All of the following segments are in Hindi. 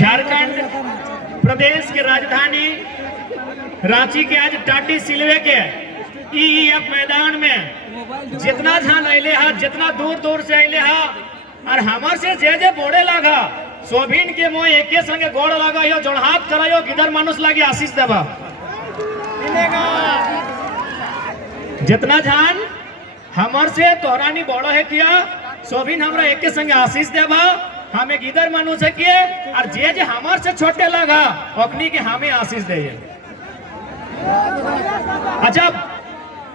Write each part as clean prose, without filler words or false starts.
झारखंड प्रदेश के राजधानी रांची के आज टाटी सिलवे के ईएफ मैदान में जितना झान अले हा, जितना दूर दूर से अले हा और हमार से जे बोड़े लगा सोभिन के मोह एके संगे गोड़ लगा यो जोड़हात करायो किधर मानुस लागे आशीष देवा जितना झान हमार से तोहरानी बड़ो है किया सोभिन हमरा एके संगे आशीष देवा हमें किधर मानुस है किए और जे हमार से छोटे लगा अपनी के हमें आशीष दे। अच्छा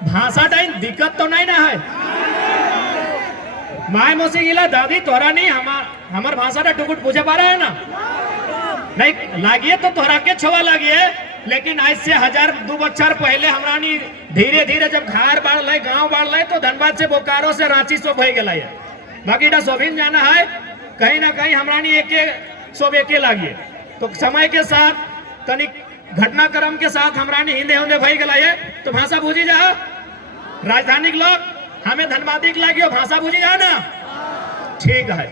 भाषा टाइम दिक्कत तो नहीं ना है माय मोसी गिला दादी तोरा नहीं हमार भाषा का टुकुट पूछे पा रहा है ना नहीं लागिए तो तोरा के छुआ लागिए लेकिन आज से 1000-2 बच्चर पहले हमरा धीरे धीरे जब घर बाढ़ लाए गांव बाढ़ लाए तो धनबाद से बोकारो से रांची सब हो गया है बाकी सोभिन जाना है कहीं ना कहीं हमरा सब एके लागिए तो समय के साथ तनिक घटनाक्रम के साथ हमरा हिंदे हिंदे भई गला है तो भाषा बुझी जा राजधानी के लोग हमें धनबादी के लागियो भाषा बुझी जा ना ठीक है।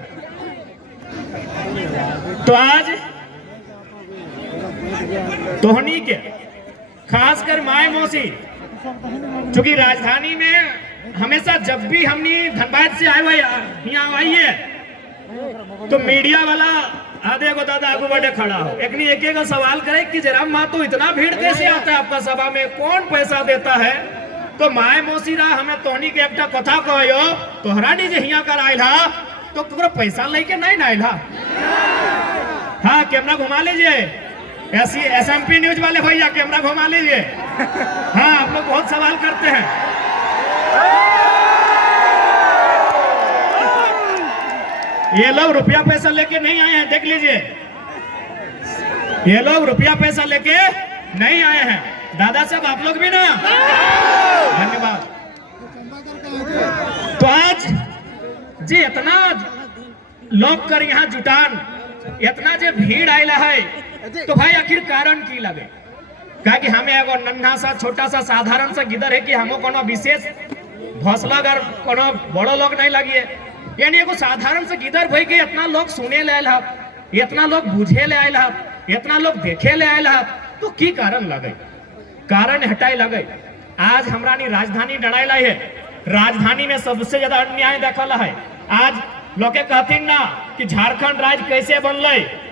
तो आज तोहनी के खासकर माय मौसी चूंकि राजधानी में हमेशा जब भी हमनी धनबाद से आए हुए यहाँ आइए तो मीडिया वाला आधे को दादा आगू बढ़े खड़ा हो एक एक सवाल करे कि जरा माँ तो इतना भीड़ कैसे आता है आपका सभा में कौन पैसा देता है तो माय मौसी रा हमें तोहनी के एक कथा कहो तोहरा नी जे हिया कर आइला तो तोरा पैसा लेके नहीं ना आइला हाँ कैमरा घुमा लीजिए ऐसी SMP न्यूज वाले भैया कैमरा घुमा लीजिए हाँ आप लोग बहुत सवाल करते हैं ये लोग रुपया पैसा लेके नहीं आए हैं देख लीजिए ये लोग रुपया पैसा लेके नहीं आए हैं दादा साहब आप लोग भी ना धन्यवाद। तो आज जी इतना लोग कर यहाँ जुटान इतना जे भीड़ आयला है तो भाई आखिर कारण की लगे क्या कि हमें एगो नन्हा सा छोटा सा साधारण सा गिदर है कि हमो कोनो विशेष भौसलागर कोनो बड़ो लोग नहीं लगिए यानी एगो साधारण से गिदर भाई के इतना लोग सुने ले आयल इतना लोग बुझे ले आयल इतना लोग देखे ले आयल तो की कारण लगे कारण हटाई लगे आज हमरा राजधानी डराई लाई है राजधानी में सबसे ज्यादा अन्याय देखल है आज लोग कहतीन ना कि झारखंड राज्य कैसे बनल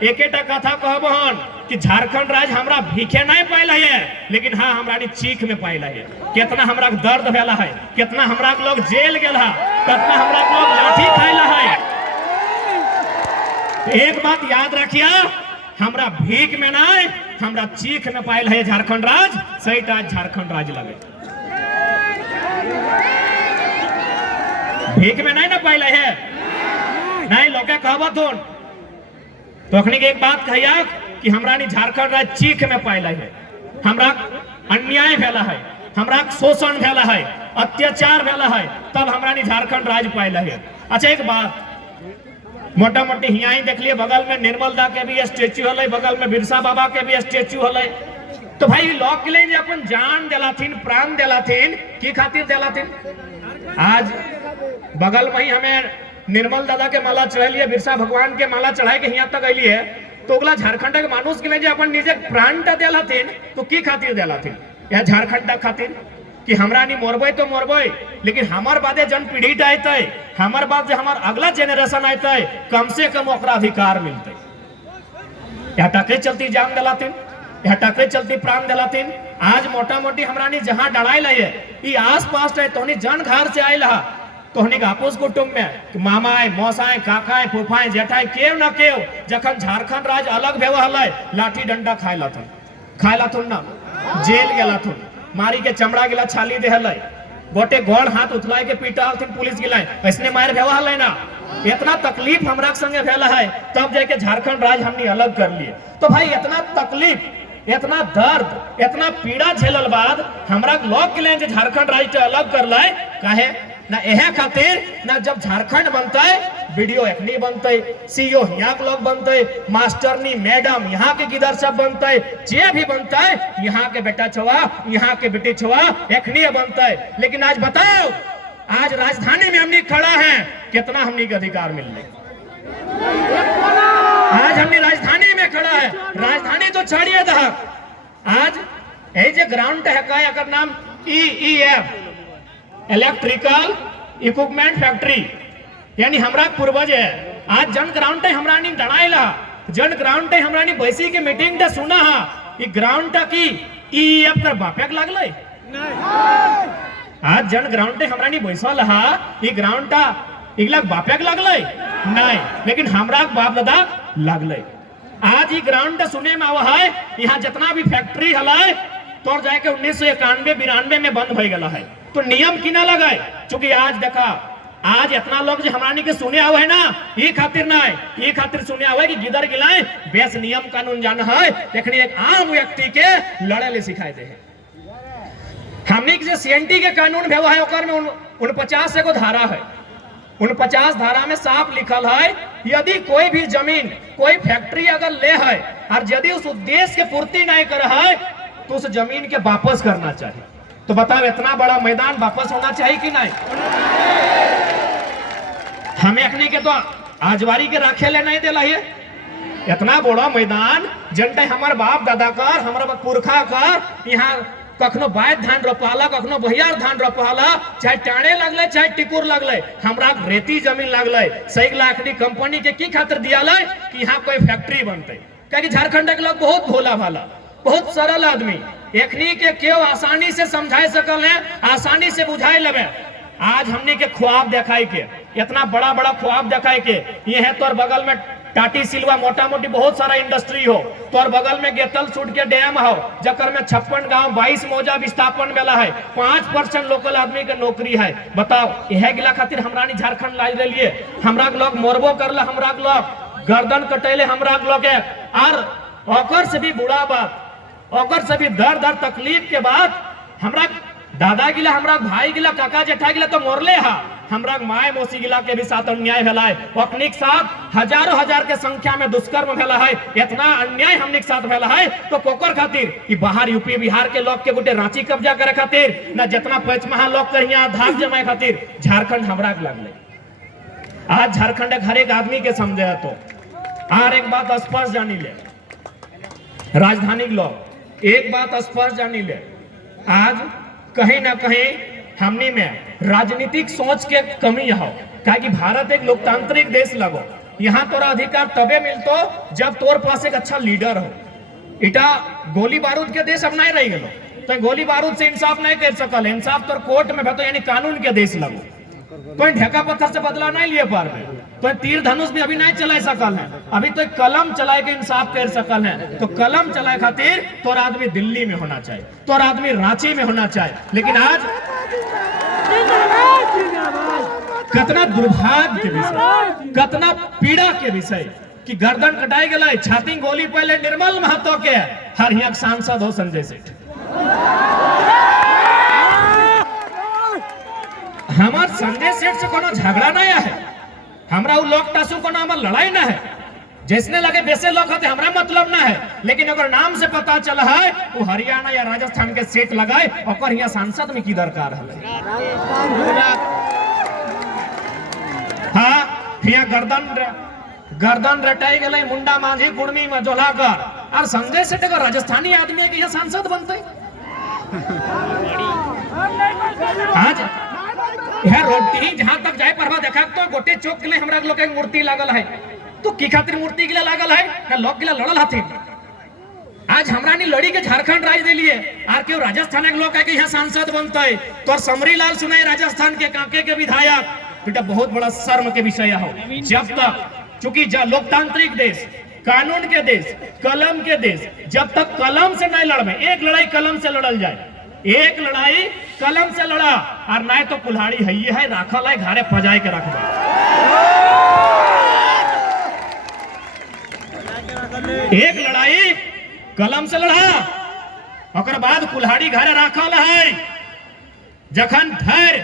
एकेटा कथा कहबहन कि झारखंड राज्य हमरा भीखे नहीं पाइला है लेकिन हाँ हमरा चीख में पाइला है कितना हमरा दर्द भेला है कितना हमरा लोग जेल गेला कितना हमरा लोग लाठी खाइला है। एक बात याद रखिया हमरा भीख में नहीं हमरा चीख में पाइल है झारखंड राज्य सही आज झारखंड राज्य लगे भीख में नहीं ना पाइल है नहीं लोग कहबत तो अखनी के एक बात कहिया कि हमरा झारखंड राज्य चीख में पाइल है हमरा अन्याय भेला है हमरा शोषण भेला है अत्याचार भेला है तब हमरा झारखंड राज्य पाइल है। अच्छा एक बात मोटा मोटी हिया ही देख लिए बगल में निर्मल दा के भी स्टेच्यू हल बगल में बिरसा बाबा के भी स्टेच्यू हल तो भाई लोग के लिए अपन जान दिलाथिन प्राण दिलाथिन की खातिर दिलाथिन आज बगल में ही हमें निर्मल दादा के माला चढ़ाइए बिरसा भगवान के माला चढ़ाई के यहाँ तक अली है तो अगला झारखंड के मानुष के लिए अपन निजे प्राण दिलाथिन तो की खातिर दिलाथिन या झारखंड खातिर कि हमरा नहीं मोरबे तो मोरबे लेकिन हमार बादे जन पीढ़ी आते हमार बाद जो हमार अगला जेनरेशन आते कम से कम ओकरा अधिकार मिलते या टकरे चलती जान दिलाथिन या टकरे चलती प्राण दिलाथिन आज मोटा मोटी हमरा जहाँ डराई लाई आस पास तो जन घर से आयल तोहनी आपस कुटुंब में मामाए मौसाए काकाए फूफाए जेठाए केव न केव जखन झारखंड राज्य अलग भेवा हल लाठी डंडा खाए लाथुन ना जेल गेलाथुन मारी के चमड़ा गिला छाली दे हल गोटे गोड़ हाथ उथलाए के पीटा हथिन पुलिस गिलाए ऐसने मार भेवा हल ना इतना तकलीफ हमरा संगे भेला है तब जाके झारखंड राज्य हमने अलग कर लिए तो भाई इतना तकलीफ इतना दर्द इतना पीड़ा झेलल बाद हमरा लोग के लिए झारखंड राज्य अलग कर लाए काहे ना यह खातिर ना जब झारखंड बनता है वीडियो एखनी बनते सीईओ यहाँ के लोग बनते मास्टरनी मैडम यहाँ के गिदर सब बनते जे भी बनता है यहाँ के बेटा छुआ यहाँ के बेटी छुआ एखनी बनता है लेकिन आज बताओ आज राजधानी में हमने खड़ा है कितना हमने के अधिकार मिल रहे पछाड़िए दहक आज ए जे ग्राउंड है का एकर नाम EEF इलेक्ट्रिकल इक्विपमेंट फैक्ट्री यानी हमरा पूर्वज है। आज जन ग्राउंड है हमरा नी डणाइला जन ग्राउंड है हमरा नी बैसी के मीटिंग दे सुना हा ई ग्राउंड की EEF कर बापेक लागले आज जन ग्राउंड है हमरा नी बैसल हा ई ग्राउंड इगला बापेक लागले नहीं लेकिन हमरा बाप दादा लागले। आज ही ग्राउंड सुने में आवा है यहाँ जितना भी फैक्ट्री हलाए तो जाके 1991-92 में बंद हो गया है। तो नियम की ना लगाए चूंकि आज देखा आज इतना लोग जो हमारा के सुने आवे है ना ये खातिर ना है ये खातिर सुने आवे कि गिदर गिलाए बेस नियम कानून जाना है लेकिन एक आम व्यक्ति के लड़े ले सिखाए दे हमने जो CNT के कानून भेवा है ओकर में 49 को धारा है 49 धारा में साफ लिखल है यदि कोई भी जमीन कोई फैक्ट्री अगर ले है और यदि उस उद्देश्य के पूर्ति नहीं कर है तो उस जमीन के वापस करना चाहिए। तो बताओ इतना बड़ा मैदान वापस होना चाहिए कि नहीं? हमें अखनी के तो आजवारी के राखे ले नहीं दिला है इतना बड़ा मैदान जनता हमारे बाप दादा कर हमारा पुरखा कर यहाँ कखनो बाय धान रोपाला कखनो बहियार धान रोपाला चाहे टाणे लगले चाहे टिकुर लगले हमरा रेती जमीन लगले सही लाखनी कंपनी के की खातिर दियाले कि यहाँ कोई फैक्ट्री बनते क्योंकि झारखंड के लोग बहुत भोला भाला बहुत सरल आदमी एकनी के क्यों आसानी से समझाए सकल है आसानी से बुझाए लेवे। आज हमने के ख्वाब दिखाई के इतना बड़ा बड़ा ख्वाब दिखाई के ये है तोर बगल में टाटी सिलवा मोटा मोटी बहुत सारा इंडस्ट्री हो तोर बगल में गेतल सूट के डैम हो जकर में 56 गांव 22 मौजा विस्थापन मेला है 5% लोकल आदमी के नौकरी है। बताओ यह गिला खातिर हमरा नी झारखंड लाई रही हमरा लोग मोरबो करला हमरा लोग गर्दन कटेले हमरा लोग और ओकर से भी बुरा बात ओकर से भी दर दर तकलीफ के बाद हमरा दादा गिला हमरा भाई गिला काका जेठा गिला तो मोरले हा हमरा माय मौसी गिला के भी साथ अन्याय भेला है अपने के साथ हजारों हजार के संख्या में दुष्कर्म भेला है इतना अन्याय हमने के साथ भेला है तो कोकर खातिर कि बाहर यूपी बिहार के लोग के गोटे रांची कब्जा करे खातिर ना जितना पंचमहा लोग के यहाँ धाक जमाए खातिर झारखंड हमरा के लगले। आज झारखंड हर एक आदमी के समझे तो और एक बात स्पष्ट जानी ले राजधानी लोग एक बात स्पष्ट जानी ले आज कहीं ना कहीं हमनी में राजनीतिक सोच के कमी हो क्या कि भारत एक लोकतांत्रिक देश लगो यहाँ तोरा अधिकार तबे मिलतो जब तोर पास एक अच्छा लीडर हो। इटा गोली बारूद के देश अब नहीं रही गलो तो गोली बारूद से इंसाफ नहीं कर सकल इंसाफ तोर कोर्ट में तो यानी कानून के देश लगो कोई ढेका पत्थर से बदला नहीं लिए पार में तो तीर धनुष भी अभी नहीं चला सकल है अभी तो कलम चलाए के इंसाफ कर सकल है। तो कलम चलाए खातिर तोर आदमी दिल्ली में होना चाहिए तोर आदमी रांची में होना चाहिए लेकिन आज कितना दुर्भाग्य के विषय कितना पीड़ा के विषय कि गर्दन कटाई गला छाती गोली पहले निर्मल महतो के हर यहाँ सांसद हो संजय सेठ हमार संजय सेठ से कोनो झगड़ा नहीं है हमरा वो लोग टासू को नाम लड़ाई ना है जिसने लगे वैसे लोग होते हमरा मतलब ना है लेकिन अगर नाम से पता चला है वो हरियाणा या राजस्थान के सीट लगाए और यहाँ सांसद में की दरकार है। हाँ यहाँ गर्दन रटाई गई मुंडा माझी कुर्मी में जोलाकर और संजय सेठ अगर राजस्थानी आदमी है कि यहाँ सांसद बनते आज यह रोटी जहां तक जाए परवा देखा तो गोटे चौक के लिए हमरा लोग एक मूर्ति लागल है तो की खातिर मूर्ति के लिए लागल है ना लोग के लिए लड़ल हथिन। आज हमरा नी लड़ी के झारखंड राज्य दे लिए आर क्यों राजस्थान के लोग के यहाँ सांसद बनते है तो समरी लाल सुनाई राजस्थान के कांके के विधायक बेटा बहुत बड़ा शर्म के विषय हो जब तक चूंकि लोकतांत्रिक देश कानून के देश कलम के देश जब तक कलम से नहीं लड़े एक लड़ाई कलम से लड़ल जाए एक लड़ाई कलम से लड़ा और नहीं तो कुल्हाड़ी है ये है राखल है घरे पजाए के रखबा एक लड़ाई कलम से लड़ा और बाद कुल्हाड़ी घरे राखल है जखन धैर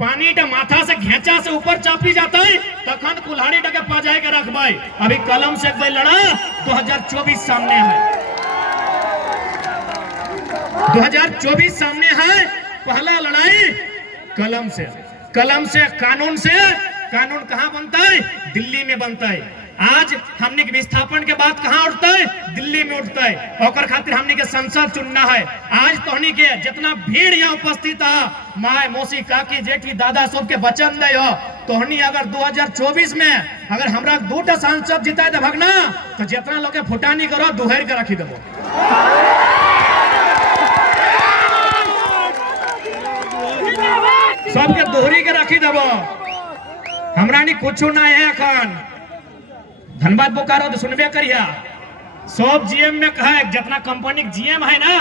पानी टा माथा से घेचा से ऊपर चापी जाता है तखन कुल्हाड़ी टा के पजाए के रखबा अभी कलम से लड़ा 2024 सामने है 2024 सामने है पहला लड़ाई कलम से कानून से कानून कहां बनता है दिल्ली में बनता है आज हमने के विस्थापन के बाद कहाँ उठता है? दिल्ली में उठता है। और खातिर हमने के संसद चुनना है। आज तोहनी के जितना भीड़ यहाँ उपस्थित है, माए मौसी काकी जेठी दादा सबके वचन दे हो, तोहनी अगर 2024 में अगर हमरा 2टा सांसद जिताए दे भगना, तो जितना लोग के फुटानी करो दुहर के रखी देबो। सबके दोहरी के रखी देबो। हमरा नहीं कुछ ना है अखन धनबाद बोकारो तो सुनबे करिया। सब जीएम में कहा जितना कंपनी जीएम है ना,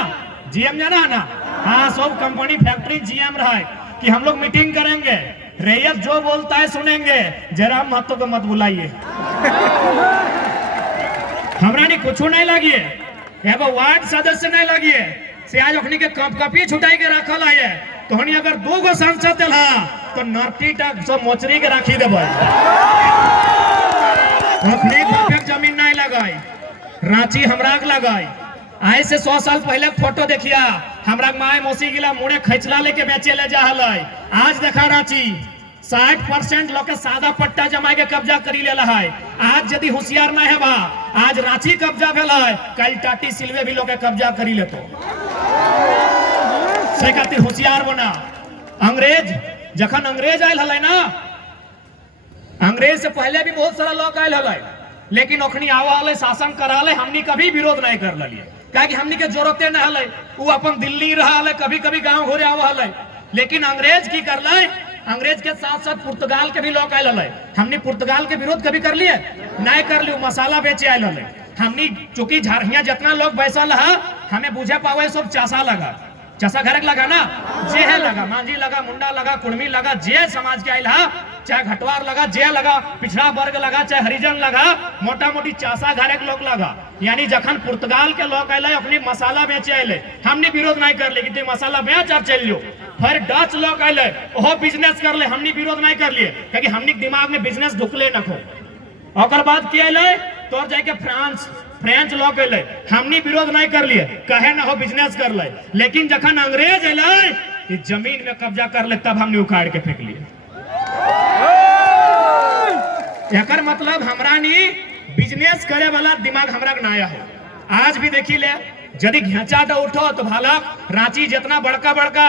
जीएम जाना है ना, हाँ सब कंपनी फैक्ट्री जीएम रहा है कि हम लोग मीटिंग करेंगे, रैयत जो बोलता है सुनेंगे, जरा महतो को मत बुलाइए। हमरा नहीं कुछ नहीं लगी है, एगो वार्ड सदस्य नहीं लगी है से आज अपनी के कपी छुटाई के रखल है। तो हनी अगर 2 गो सांसद दिला तो नरटी तक सब मोचरी के राखी देबो। अपनी परफेक्ट जमीन नहीं लगाई, रांची हमरा के लगाई। आज से 100 साल पहले फोटो देखिया, हमरा माए मौसी गिला मुड़े खैचला लेके बेचे ले जा हलै। आज देखा रांची 60% लोग के सादा पट्टा जमा के कब्जा करी लेला है। आज यदि होशियार ना है बा, आज रांची कब्जा भेला है, कल टाटी सिलवे भी लोग के कब्जा करी लेतो। से खातिर होशियार बना। अंग्रेज जखन अंग्रेज आयल हलै ना, अंग्रेज से पहले भी बहुत सारा लोग आयल हलै, लेकिन ओखनी आवा हलै शासन करा हलै, हमनी कभी विरोध नहीं कर लिए, काहे कि हमनी के जरूरते न हलै। वो अपन दिल्ली रहा हलै, कभी कभी गांव घरे आवा हलै। लेकिन अंग्रेज की करलै, अंग्रेज के साथ साथ पुर्तगाल के भी लोग आयल हलै। हमनी पुर्तगाल के विरोध कभी कर लिए नहीं कर लियो, मसाला बेचे आयल हलै। हमनी चूंकि झारहिया जितना लोग बैसल है, हमें बुझे पावे सब चासा लगा, चसा घर लगा ना, जे है लगा, मांझी लगा, मुंडा लगा, कुर्मी लगा, जे समाज के आयल है, चाहे घटवार लगा, जे लगा, पिछड़ा वर्ग लगा, चाहे हरिजन लगा, मोटा मोटी चासा घर के लोग लगा। यानी जखन पुर्तगाल के लोग आये अपनी मसाला बेचे आये, हमने विरोध नहीं कर ले कि मसाला बेच और चल लो। फिर डच लोग आये ओहो बिजनेस कर ले, हमने विरोध नहीं कर लिए, क्योंकि हमने दिमाग में बिजनेस ढुकले नखो। और बाद की आये तो जाके फ्रेंच लोग अले, हमनी विरोध नहीं कर लिए, कहे ना हो बिजनेस कर ले। लेकिन जखन अंग्रेज अले जमीन में कब्जा कर ले, तब हमने उखाड़ के फेंक लिए। एकर मतलब हमरा नी बिजनेस करे वाला दिमाग हमरा के नया हो। आज भी देखी ले, यदि घेचाटा उठो तो भाला रांची जितना बड़का बड़का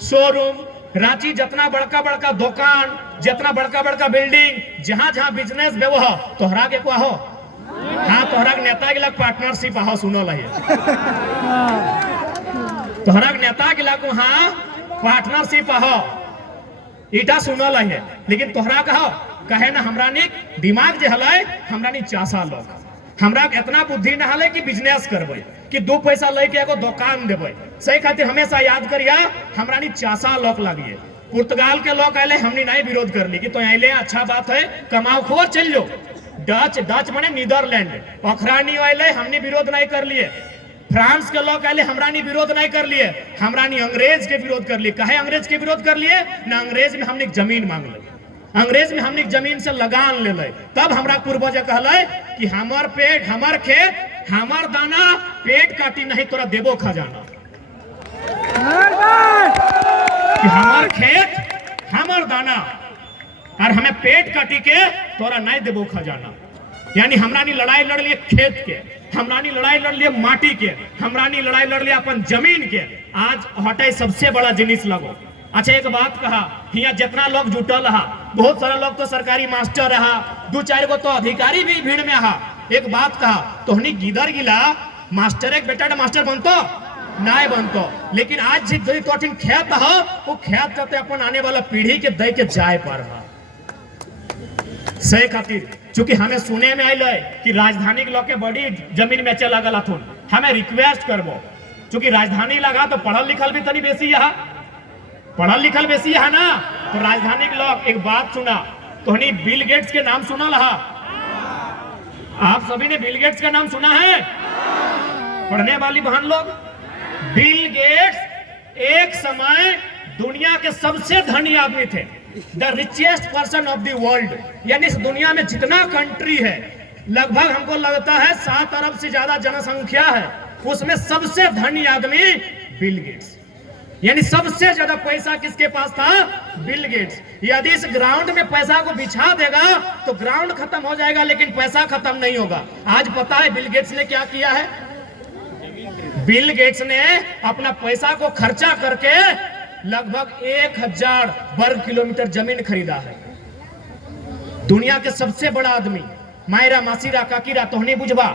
शोरूम, रांची जितना बड़का बड़का दुकान, जितना बड़का बड़का बिल्डिंग, जहां जहां बिजनेस बेवो हो, तोहरा के को हो, हाँ तोहरा के नेता के लग पार्टनरशिप हो, सुनो लहे तोहरा के नेता के लग हाँ पार्टनरशिप हो, इटा सुनो लहे। लेकिन तोहरा कहो कहे ना हमरा नी दिमाग जे हलै, हमरा नी चासा लोग, हमरा के इतना बुद्धि न हलै कि बिजनेस करबै, कि 2 पैसा लेके एगो दुकान देबै। सही खातिर हमेशा याद करिया, हमरा नी चासा लोग लगिए। पुर्तगाल के लोग आये, हमने नहीं विरोध कर ली कि तो आये अच्छा बात है, कमाओ खोर चल लो। डच माने नीदरलैंड, अखरानी आये, हमने विरोध नहीं कर लिए। फ्रांस के लोग आये, हमरा नी विरोध नहीं कर लिए, हमरा नी अंग्रेज के विरोध कर लिए। कहे अंग्रेज के विरोध कर लिए ना, अंग्रेज में हमने जमीन मांग ले, अंग्रेज में हमने जमीन से लगान ले ले। तब हमरा पूर्वज कहले कि हमार पेट हमार खेत हमार दाना, पेट काटी नहीं तोरा देबो खजाना। कि हमार खेत हमार दाना और हमें पेट काटी के तोरा नहीं देबो खजाना। यानी हमरा नी लड़ाई लड़ लिए खेत के, हमरा नी लड़ाई लड़ लिए माटी के, हमरा नी लड़ाई लड़ लिए अपन जमीन के। आज हटाई सबसे बड़ा जिनिस लगो। अच्छा एक बात कहा, यहाँ जितना लोग जुटल रहा, बहुत सारा लोग तो सरकारी मास्टर रहा, 2-4 गो तो अधिकारी भी भीड़ में रहा। एक बात कहा, तोहनी गिदर गिला मास्टर एक बेटा मास्टर बनतो नहीं बनतो। लेकिन आज जी तो खेत हो, वो खेत करते अपन आने वाला पीढ़ी के दे के जाए पर सही खातिर। चूंकि हमें सुने में आयल कि राजधानी के लोग के बड़ी जमीन में चला गला थुन, हमें रिक्वेस्ट करबो, चूंकि राजधानी लगा तो पढ़ल लिखल भी तनी बेसी यहाँ, पढ़ल लिखल बेसी है ना, तो राजधानी के लोग एक बात सुना, तोहनी बिल गेट्स के नाम सुना लहा? आप सभी ने बिल गेट्स का नाम सुना है? पढ़ने वाली बहन लोग, बिल गेट्स एक समय दुनिया के सबसे धनी आदमी थे, the richest person of the world. यानी इस दुनिया में जितना कंट्री है, लगभग हमको लगता है 7 अरब से ज्यादा जनसंख्या है, उसमें सबसे धनी आदमी बिल गेट्स। यानी सबसे ज्यादा पैसा किसके पास था? Bill Gates. यदि इस ग्राउंड में पैसा को बिछा देगा तो ग्राउंड खत्म हो जाएगा, लेकिन पैसा खत्म नहीं होगा। आज पता है बिल गेट्स ने क्या किया है? बिल गेट्स ने अपना पैसा को खर्चा करके लगभग 1000 वर्ग किलोमीटर जमीन खरीदा है। दुनिया के सबसे बड़ा आदमी, मायरा मासीरा काकीरा तोहनी बुझबा,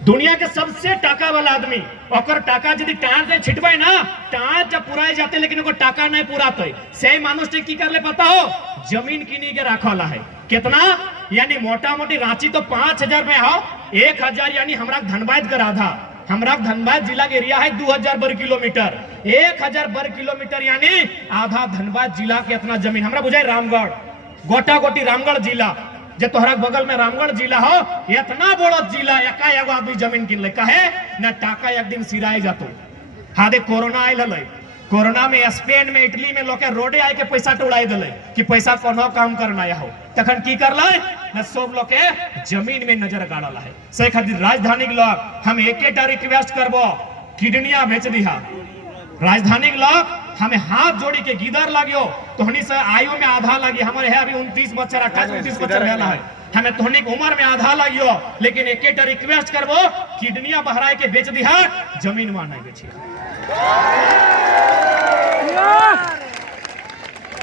दुनिया के सबसे टाका वाला आदमी, और टाका यदि टाँच से छिटबे ना, टाँच जब पुराए जाते लेकिन ओकर टाका नहीं पुराते, से मानुष की कर ले पता हो? जमीन किनी के रखला है। कितना? यानी मोटा मोटी रांची तो 5000 में हो, 1000 यानी हमरा धनबाद कर आधा। हमरा धनबाद जिला के एरिया है 2000 वर्ग किलोमीटर, 1000 वर्ग किलोमीटर यानी आधा धनबाद जिला के इतना जमीन। हमरा बुझाए रामगढ़, गोटा गोटी रामगढ़ जिला, जो तोहरा बगल में रामगढ़ जिला हो, इतना बड़ा जिला एका एगो आदमी जमीन किन ले। कहे ना टाका एक दिन सिराए जातो। हाँ दे कोरोना आयल है, कोरोना में स्पेन में इटली में लोग रोडे आए के पैसा टोड़ाई दिले कि पैसा कोनो काम करना या हो, तखन की कर ले ना सब लोग के जमीन में नजर गाड़ल है। से खातिर राजधानी के लोग हम एकेटा रिक्वेस्ट करबो, किडनिया बेच दिहा। राजधानी के लोग हमें हाथ जोड़ी के गीदर लगियो, तोहनी से आयु में आधा लगी। हमारे है अभी 29 बच्चा 28-29 बच्चा भेला है, हमें तोहनी के उम्र में आधा लगियो, लेकिन एकेटा रिक्वेस्ट करबो, किडनिया बहराए के बेच दिहा, जमीन में नहीं बेचिए।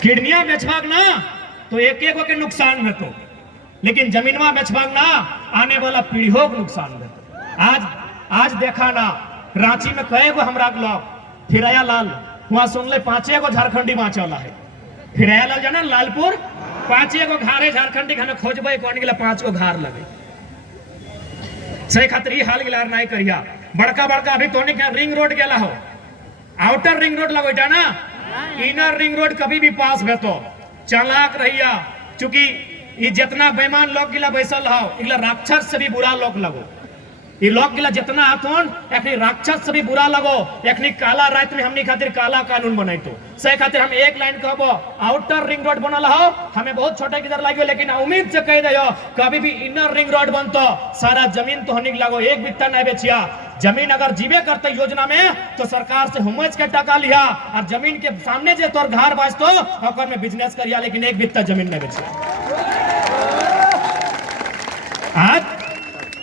किडनिया बेचबाग ना तो एक एक के नुकसान में तो, लेकिन जमीनवा बेचबाग ना आने वाला पीढ़ियों को नुकसान में। आज देखा ना रांची में कई गो हमरा लोग फिराया लाल, वहां सुन ले 5 गो झारखंडी वहां चला है। फिराया लाल जाना लालपुर, 5 गो घारे झारखंडी हमें खोजबे कौन गिला 5 गो घार लगे। सही खातिर हाल गिलार नहीं करिया। बड़का बड़का अभी तो नहीं रिंग रोड गेला हो, आउटर रिंग रोड लगोटा ना, इनर रिंग रोड कभी भी पास भेतो। चालाक रहिया, चूंकि ये जितना बेईमान लोग गिला बैसल हो, इगला राक्षस से भी बुरा लोग लगो। ये लोग गिला जितना आतोन एकनी राक्षस से भी बुरा लगो। एकनी काला रात में हमनी खातिर काला कानून बनाई तो सही खातिर हम एक लाइन कहबो, आउटर रिंग रोड बनल हो, हमें बहुत छोटे किधर लागियो, लेकिन उम्मीद से कह दयो कभी भी इनर रिंग रोड बनतो सारा जमीन तो हनिक लागो, एक बित्ता नहीं बेचिया। जमीन अगर जीवे करते योजना में तो सरकार से हुमज के टका लिया, और जमीन के सामने जे तोर घर बाजतो ओकर में बिजनेस करिया, लेकिन एक बित्ता जमीन नहीं बेचिया। आज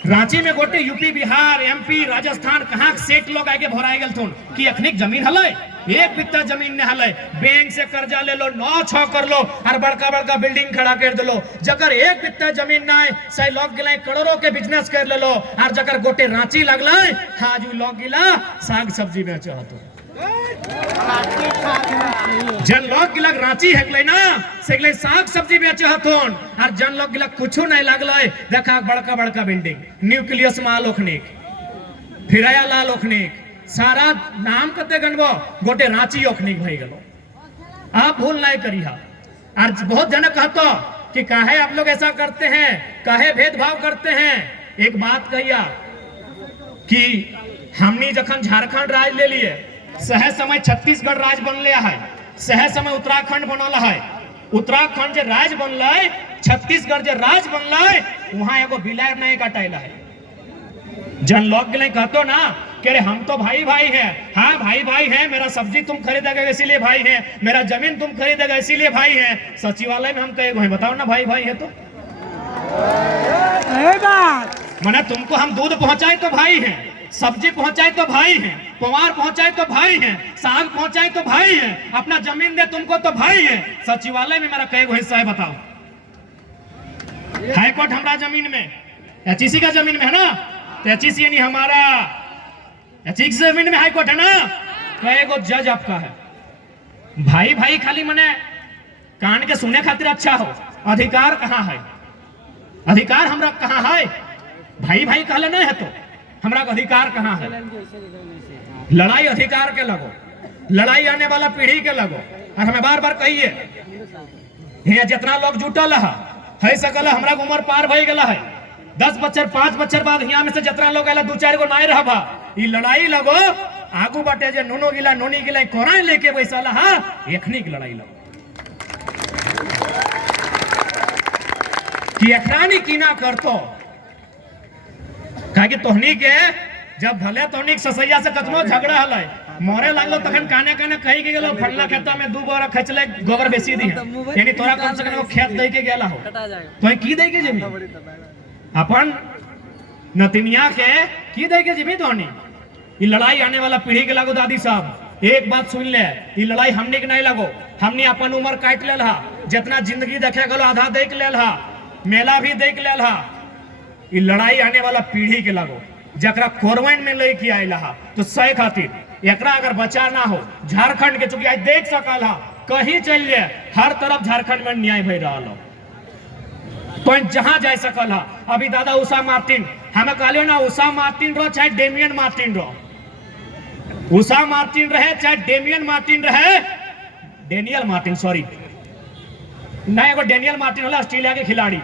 रांची में गोटे यूपी बिहार एमपी राजस्थान कहाँ सेठ लोग आगे भराए गल थुन कि अखनिक जमीन हले, एक बित्ता जमीन ने हले, बैंक से कर्जा ले लो, 9-6 कर लो, और बड़का बड़का बिल्डिंग खड़ा कर दे लो। जकर एक बित्ता जमीन ना सही लोग गिला करोड़ों के बिजनेस कर ले लो, और जकर गोटे रांची लगल आज लोग गिला साग सब्जी बेच तो जन लोग गिला रांची है ना से साग सब्जी बेचे हथुन, और जन लोग गिला कुछ नहीं लगल। देखा बड़का बड़का बिल्डिंग, न्यूक्लियस माल ओखनिक, फिराया लाल ओखनिक, सारा नाम कते गणबो गोटे रांची ओखनिक भई गलो। आप भूल नहीं करिहा। और बहुत जन कहतो कि काहे आप लोग ऐसा करते हैं, काहे भेदभाव करते हैं। एक बात कहिया कि हमनी जखन झारखंड राज ले लिए, सह समय छत्तीसगढ़ राज बनले है, सह समय उत्तराखंड बनल है। उत्तराखंड जे राज बनल, छत्तीसगढ़ जे राज बनल, वहां एगो बिलार नहीं कटाइला है। जन लोग के लिए कहतो ना कि हम तो भाई भाई हैं, हाँ भाई भाई हैं, मेरा सब्जी तुम खरीदेगा इसीलिए भाई हैं, मेरा जमीन तुम खरीदेगा इसीलिए भाई हैं। सचिवालय में हम कहे हैं, बताओ ना भाई भाई है तो माना तुमको हम दूध पहुंचाए तो भाई हैं, सब्जी पहुंचाए तो भाई हैं, पवार पहुंचाए तो भाई हैं, साग पहुंचाए तो भाई हैं, अपना जमीन दे तुमको तो भाई है। सचिवालय में मेरा कई गो हिस्सा है, बताओ। हाईकोर्ट हमारा जमीन में, एचईसी का जमीन में है ना, तो एचईसी यानी हमारा एचईसी जमीन में हाईकोर्ट है ना, कई गो जज आपका है। भाई भाई खाली मने कान के सुने खातिर अच्छा हो, अधिकार कहाँ है? अधिकार हमरा कहाँ है? भाई भाई कहले नहीं है तो हमरा अधिकार कहाँ है? लड़ाई अधिकार के लगो, लड़ाई आने वाला पीढ़ी के लगो। और हमें बार बार कहिए, जितना लोग जुटल है सकल हमरा उम्र पार भई गला है, 10 बच्चर 5 बच्चर बाद यहाँ में से जितना लोग आला 2-4 गो नहीं रहबा, ई लड़ाई लगो आगू बाटे जे नोनो गिला नोनी गिला कोराई लेके बैसाला हा, एखनी की लड़ाई लगो कि एखरानी कीना करतो। कहे कि तोहनी के जब भले तोहनी ससैया से कतनो झगड़ा हलै, मोरे लागलो तखन काने काने कही के गेलो फल्ला खेता में 2 बोरा खचले गोबर बेसी दी यानी तोरा कम से कम वो खेत दे के गेला हो तो की दे के जेबी अपन नतिनिया के की दे के जेबी तोनी ये लड़ाई आने वाला पीढ़ी के लागो दादी साहब एक बात सुन ले ये लड़ाई हमने के नहीं लगो हमने अपन उम्र काट ले हा जितना जिंदगी देखे गलो आधा देख ले हा मेला भी देख ले हा ये लड़ाई आने वाला पीढ़ी के लगो जकरा कोरवैन में लेके आइला हा तो सही खातिर एकरा अगर बचा ना हो झारखंड के चूंकि आज देख सकल हा कहीं चल जाए हर तरफ झारखंड में न्याय भई रहा हो तो जहां जा सकल हा अभी दादा उषा मार्टिन हमें कहलियो ना उषा मार्टिन रो चाहे डेमियन मार्टिन रो उषा मार्टिन रहे चाहे डेमियन मार्टिन रहे डेनियल मार्टिन सॉरी ना एगो डेनियल मार्टिन होला ऑस्ट्रेलिया के खिलाड़ी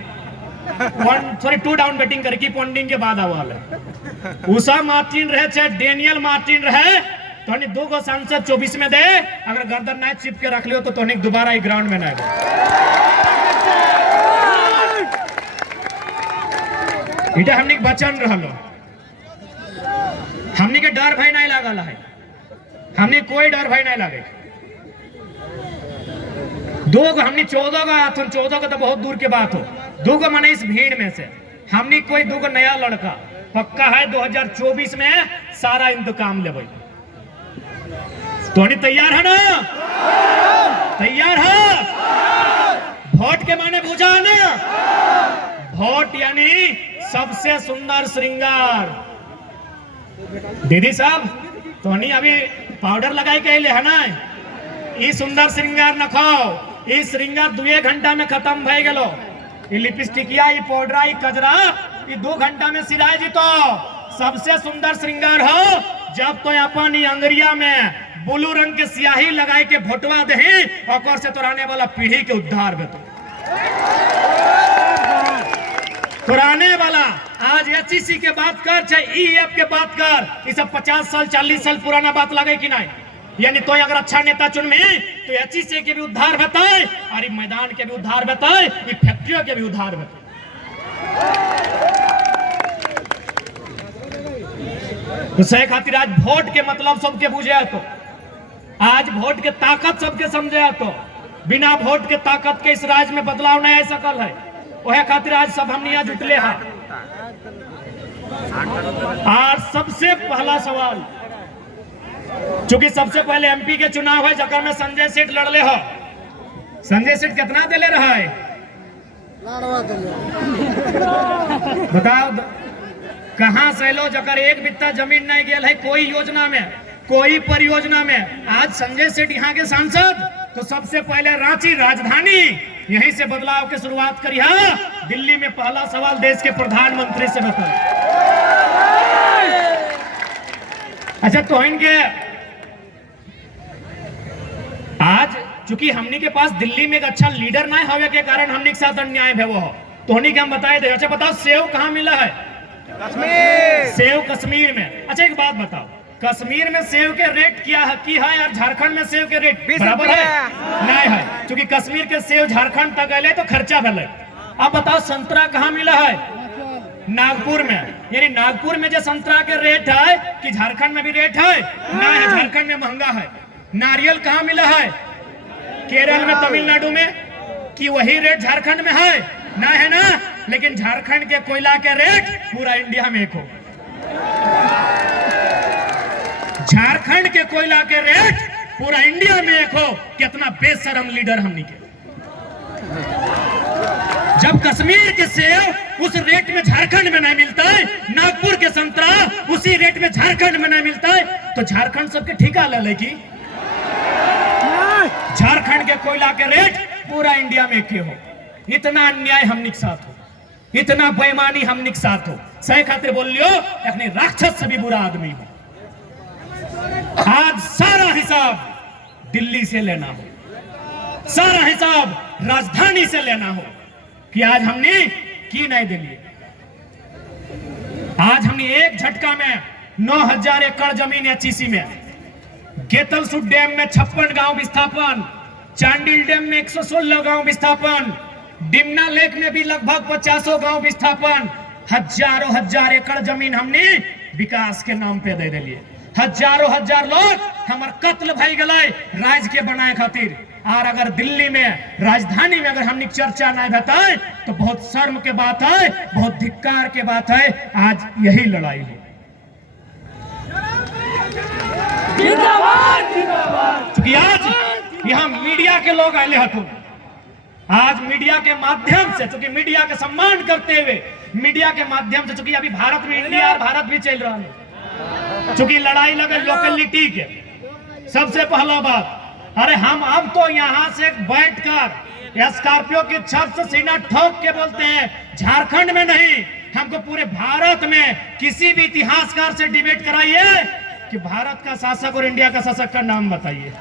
सॉरी 2 डाउन बैटिंग करके पॉन्डिंग के बाद आवाल है उषा मार्टिन रहे चाहे डेनियल मार्टिन रहे तो 2 गो सांसद 24 में दे अगर गर्दन ना चिप के रख लियो तो दोबारा ही ग्राउंड में ना आएगा इटा हमने बचन रहलो हमने के डर भय नहीं लागल है हमने कोई डर भय नहीं लागे 2 गो हमने 14 गो हाथ 14 को तो बहुत दूर के बात हो 2 गो माने इस भीड़ में से हमने कोई 2 गो नया लड़का पक्का है 2024 में सारा इंतकाम लेबै तो तैयार है ना तैयार है वोट के माने बुझा ना वोट यानी सबसे सुंदर श्रृंगार दीदी साहब तोनी अभी पाउडर लगाई के ले है ना ई सुंदर श्रृंगार न खाओ ई श्रृंगार 2 घंटा में खत्म भय गेलो ई लिपस्टिकिया ई पाउडर ई कजरा ई 2 घंटा में सिराय जीतो सबसे सुंदर श्रृंगार हो जब तो अपन ई अंगरिया में ब्लू रंग के स्याही लगाई के भोटवा दही और से तोराने वाला पीढ़ी के उद्धार बेतो पुराने वाला आज एचईसी के बात कर चाहे ईएफ के बात कर ये सब 50 साल 40 साल पुराना बात लगे कि नहीं यानी तो अगर अच्छा नेता चुन में तो एचईसी के भी उद्धार बताए और ये मैदान के भी उद्धार बताए ये फैक्ट्रियों के भी उद्धार बताए तो सही खातिर आज वोट के मतलब सबके बुझे तो आज वोट के ताकत सबके समझे तो बिना वोट के ताकत के इस राज्य में बदलाव नहीं आ सकल है वह खातिर आज सब हमने यहाँ जुटले हैं आज सबसे पहला सवाल चूंकि सबसे पहले एमपी के चुनाव है जगह में संजय सेठ लड़ले हो संजय सेठ कितना दिले रहा है बताओ कहां से लो जकर एक बित्ता जमीन नहीं गेल है कोई योजना में कोई परियोजना में आज संजय सेठ यहाँ के सांसद तो सबसे पहले रांची राजधानी यहीं से बदलाव की शुरुआत करी है दिल्ली में पहला सवाल देश के प्रधानमंत्री से बताओ अच्छा तो इनके आज चूंकि हमने के पास दिल्ली में एक अच्छा लीडर ना होने के कारण हमने के साथ अन्याय है वो तो उन्हीं के हम बताए थे अच्छा बताओ सेव कहाँ मिला है कश्मीर सेव कश्मीर में अच्छा एक बात बताओ कश्मीर में सेव के रेट क्या है की है और झारखंड में सेव के रेट बराबर है नहीं है क्योंकि कश्मीर के सेव झारखंड तक गए तो खर्चा भले अब बताओ संतरा कहाँ मिला है नागपुर में यानी नागपुर में जो संतरा के रेट है कि झारखंड में भी रेट है ना है झारखंड में महंगा है नारियल कहाँ मिला है केरल में तमिलनाडु में कि वही रेट झारखंड में है ना है ना लेकिन झारखंड के कोयला के रेट पूरा इंडिया में एक हो झारखंड के कोयला के रेट पूरा इंडिया में एक हो कितना बेशरम लीडर हमने के जब कश्मीर के सेव उस रेट में झारखंड में नहीं मिलता है नागपुर के संतरा उसी रेट में झारखंड में नहीं मिलता है तो झारखंड सबके ठिका ले लेगी झारखंड के कोयला के रेट पूरा इंडिया में एक हो इतना अन्याय हमने के साथ हो इतना बेईमानी हमने के साथ हो सही खातिर बोल लियो अपने राक्षस से भी बुरा आदमी हो आज सारा हिसाब दिल्ली से लेना हो सारा हिसाब राजधानी से लेना हो कि आज हमने की नहीं दिल्ली आज हमने एक झटका में 9000 एकड़ जमीन एचईसी में गेतलसूट डैम में 56 गांव विस्थापन चांडिल डैम में 116 गांव विस्थापन डिमना लेक में भी लगभग 50 गांव विस्थापन हजारों हजार एकड़ जमीन हमने विकास के नाम पे दे दिए हजारों हजार लोग हमार कत्ल भई गए राज के बनाए खातिर। और अगर दिल्ली में राजधानी में अगर हमने चर्चा नहीं बताए तो बहुत शर्म के बात है, बहुत धिक्कार के बात है। आज यही लड़ाई है। क्योंकि आज यहाँ मीडिया के लोग आए हतुन, आज मीडिया के माध्यम से, चूंकि मीडिया का सम्मान करते हुए मीडिया के माध्यम से, चूंकि अभी भारत में इंडिया और भारत भी चल रहा है, चूंकि लड़ाई लगे लोकलिटी के। सबसे पहला बात, अरे हम अब तो यहाँ से बैठकर स्कॉर्पियो की छत से सीना ठोक के बोलते हैं, झारखंड में नहीं, हमको पूरे भारत में किसी भी इतिहासकार से डिबेट कराइए कि भारत का शासक और इंडिया का शासक का नाम बताइए।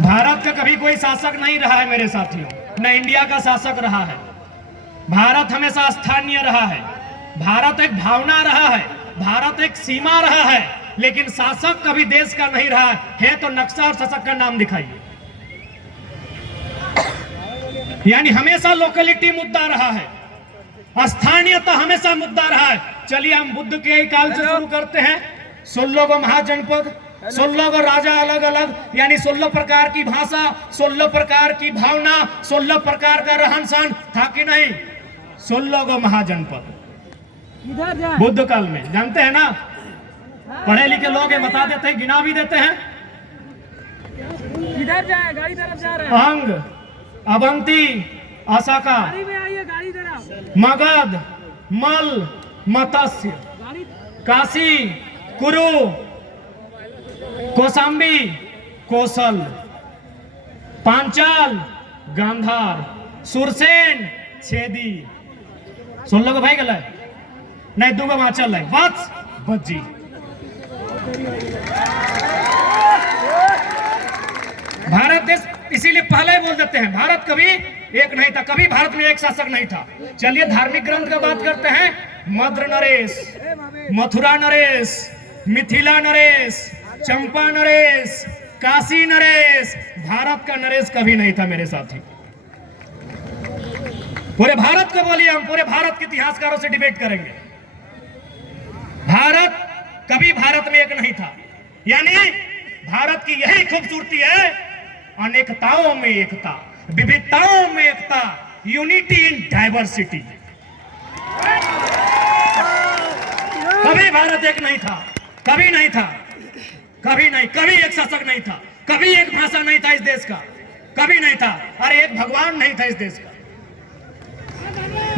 भारत का कभी कोई शासक नहीं रहा है मेरे साथियों, न इंडिया का शासक रहा है। भारत हमेशा स्थानीय रहा है, भारत एक भावना रहा है, भारत एक सीमा रहा है, लेकिन शासक कभी देश का नहीं रहा है। तो नक्शा और शासक का नाम दिखाइए। यानी हमेशा लोकलिटी मुद्दा रहा है, स्थानीयता हमेशा मुद्दा रहा है। चलिए हम बुद्ध के काल से शुरू करते हैं। 16 गो महाजनपद, 16 गो राजा अलग अलग, यानी 16 प्रकार की भाषा, 16 प्रकार की भावना, 16 प्रकार का रहन सहन था कि नहीं? 16 गो महाजनपद बुद्ध काल में, जानते हैं ना? पढ़े लिखे लोग ये बता देते हैं, गिना भी देते हैं। इधर जाए, गाड़ी तरफ जा रहा है। अंग, अवंती, असाका, गाड़ी में आइए, गाड़ी तरफ। मगध, मल, मत्स्य, काशी, कुरु, कौशाम्बी, कौशल, पांचाल, गांधार, सुरसेन, छेदी। 16 को भाई गला नहीं, 2 गो चल रहा है, वत्स, बज्जी। भारत देश इसीलिए पहले बोल देते हैं, भारत कभी एक नहीं था, कभी भारत में एक शासक नहीं था। चलिए धार्मिक ग्रंथ का बात करते हैं। मद्र नरेश, मथुरा नरेश, मिथिला नरेश, चंपा नरेश, काशी नरेश, भारत का नरेश कभी नहीं था मेरे साथी। पूरे भारत को बोलिए, हम पूरे भारत के इतिहासकारों से डिबेट करेंगे। भारत कभी भारत में एक नहीं था। यानी भारत की यही खूबसूरती है, अनेकताओं में एकता, विविधताओं में एकता, यूनिटी इन डाइवर्सिटी। कभी भारत एक नहीं था, कभी नहीं था, कभी नहीं, कभी एक शासक नहीं था, कभी एक भाषा नहीं था इस देश का, कभी नहीं था। अरे एक भगवान नहीं था इस देश का।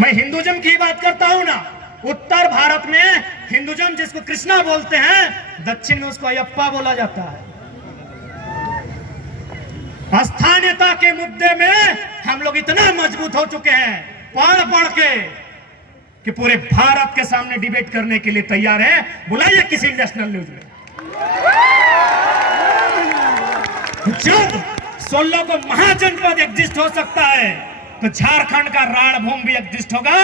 मैं हिंदुज्म की बात करता हूं ना, उत्तर भारत में हिंदुज्म जिसको कृष्णा बोलते हैं, दक्षिण में उसको अयप्पा बोला जाता है। स्थानीयता के मुद्दे में हम लोग इतना मजबूत हो चुके हैं, पढ़ पढ़ के, कि पूरे भारत के सामने डिबेट करने के लिए तैयार है। बुलाइए किसी नेशनल न्यूज में। जब 16 को महाजनपद एग्जिस्ट हो सकता है, तो झारखंड का रणभूमि भी एग्जिस्ट होगा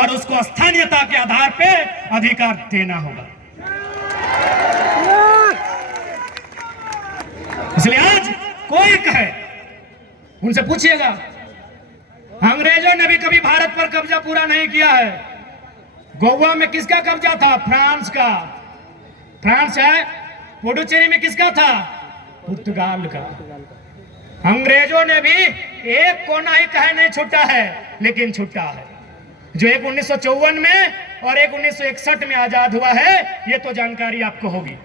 और उसको स्थानीयता के आधार पे अधिकार देना होगा। इसलिए आज कोई कहे, उनसे पूछिएगा, अंग्रेजों ने भी कभी भारत पर कब्जा पूरा नहीं किया है। गोवा में किसका कब्जा था? फ्रांस का। फ्रांस है। पुडुचेरी में किसका था? पुर्तगाल का। अंग्रेजों ने भी एक कोना ही कहे नहीं छूटा है, लेकिन छूटा है। जो एक 1954 में और एक 1961 में आजाद हुआ है, ये तो जानकारी आपको होगी।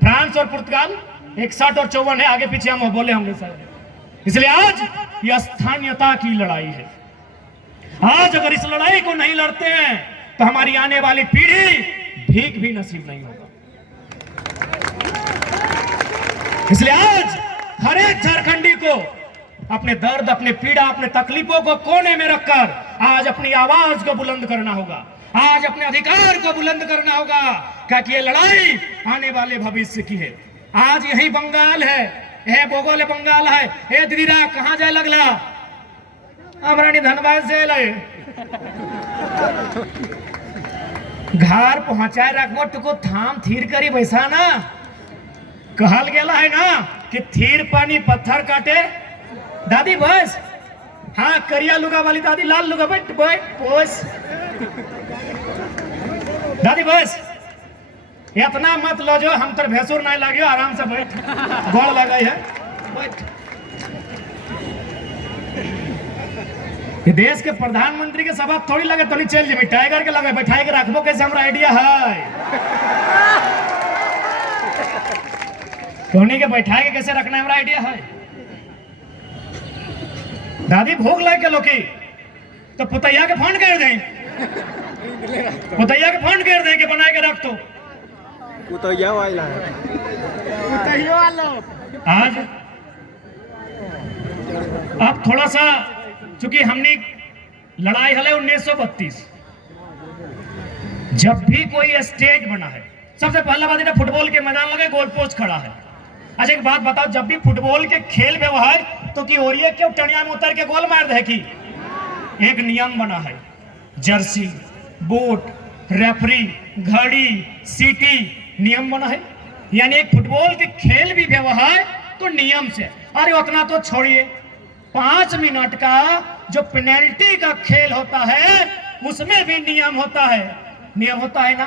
फ्रांस और पुर्तगाल 61 और 54 है, आगे पीछे हम बोले होंगे सर। इसलिए आज यह स्थानीयता की लड़ाई है। आज अगर इस लड़ाई को नहीं लड़ते हैं तो हमारी आने वाली पीढ़ी भीख भी नसीब नहीं होगा। इसलिए आज हर एक झारखंडी को अपने दर्द, अपने पीड़ा, अपने तकलीफों को कोने में रखकर आज अपनी आवाज को बुलंद करना होगा, आज अपने अधिकार को बुलंद करना होगा, क्योंकि ये लड़ाई आने वाले भविष्य की है। आज यही बंगाल है, बोगोले बंगाल है। ए दीदीरा कहाँ जाए लगला? अमरानी धनबाद से लय घर पहुंचाए रखबो टुको थाम थीर करी बैसा ना। कहल गेला है ना कि थीर पानी पत्थर काटे। दादी बस, हाँ करिया लुगा वाली दादी, लाल लुगा बैठ बैठ बस। दादी बस इतना मत लो जो हम तर भैंसुर नहीं लागियो, आराम से बैठ, गोड़ लगा है बैठ। ये देश के प्रधानमंत्री के सभा थोड़ी लगे तो नहीं चल जे टाइगर के लगे बैठाए के रखबो कैसे हमरा आइडिया है। धोनी के बैठाए के कैसे रखना है हमरा आइडिया है। दादी भोग लाग के लोकी तो पुतैया के फोन कर दें, पुतैया के फोन कर दें कि बना के रख तो पुतैया वाला आज अब थोड़ा सा चूंकि हमने लड़ाई हले 1932 जब भी कोई स्टेज बना है सबसे पहला बात है फुटबॉल के मैदान लगे गोल पोस्ट खड़ा है। अच्छा एक बात बताओ, जब भी फुटबॉल के खेल व्यवहार तो की ओरिए क्यों टनिया में उतर के गोल मार दे की एक नियम बना है, जर्सी बूट रेफरी घड़ी सीटी नियम बना है। यानी एक फुटबॉल के खेल भी व्यवहार तो नियम से। अरे उतना तो छोड़िए, 5 मिनट का जो पेनल्टी का खेल होता है उसमें भी नियम होता है, नियम होता है ना।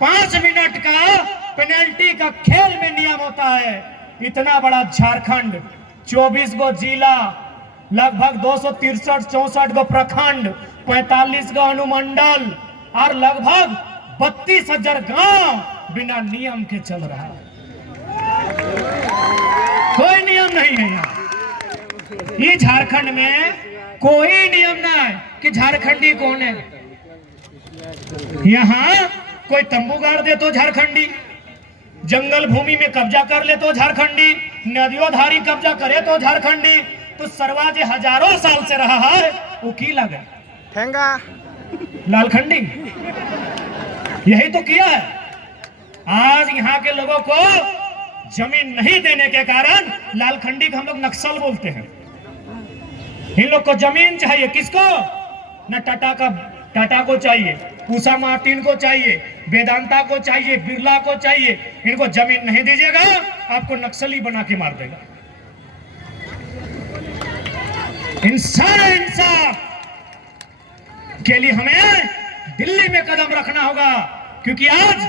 5 मिनट का पेनल्टी का खेल में नियम होता है। इतना बड़ा झारखंड, 24 गो जिला, लगभग 263-64 गो प्रखंड, 45 गो अनुमंडल और लगभग 32,000 गांव बिना नियम के चल रहा है। कोई नियम नहीं है यहाँ। ये झारखंड में कोई नियम ना है कि झारखंडी कौन है। यहाँ कोई तंबू गाड़ दे तो झारखंडी, जंगल भूमि में कब्जा कर ले तो झारखंडी, नदियों धारी कब्जा करे तो झारखंडी। तो सरवा जो हजारों साल से रहा है वो की लगे ठेंगा लालखंडी, यही तो किया है। आज यहाँ के लोगों को जमीन नहीं देने के कारण लालखंडी को हम लोग नक्सल बोलते हैं। इन लोग को जमीन चाहिए, किसको? न टाटा को चाहिए, उषा मार्टिन को चाहिए, वेदांता को चाहिए, बिरला को चाहिए। इनको जमीन नहीं दीजिएगा आपको नक्सली बना के मार देगा। इंसाफ के लिए हमें दिल्ली में कदम रखना होगा, क्योंकि आज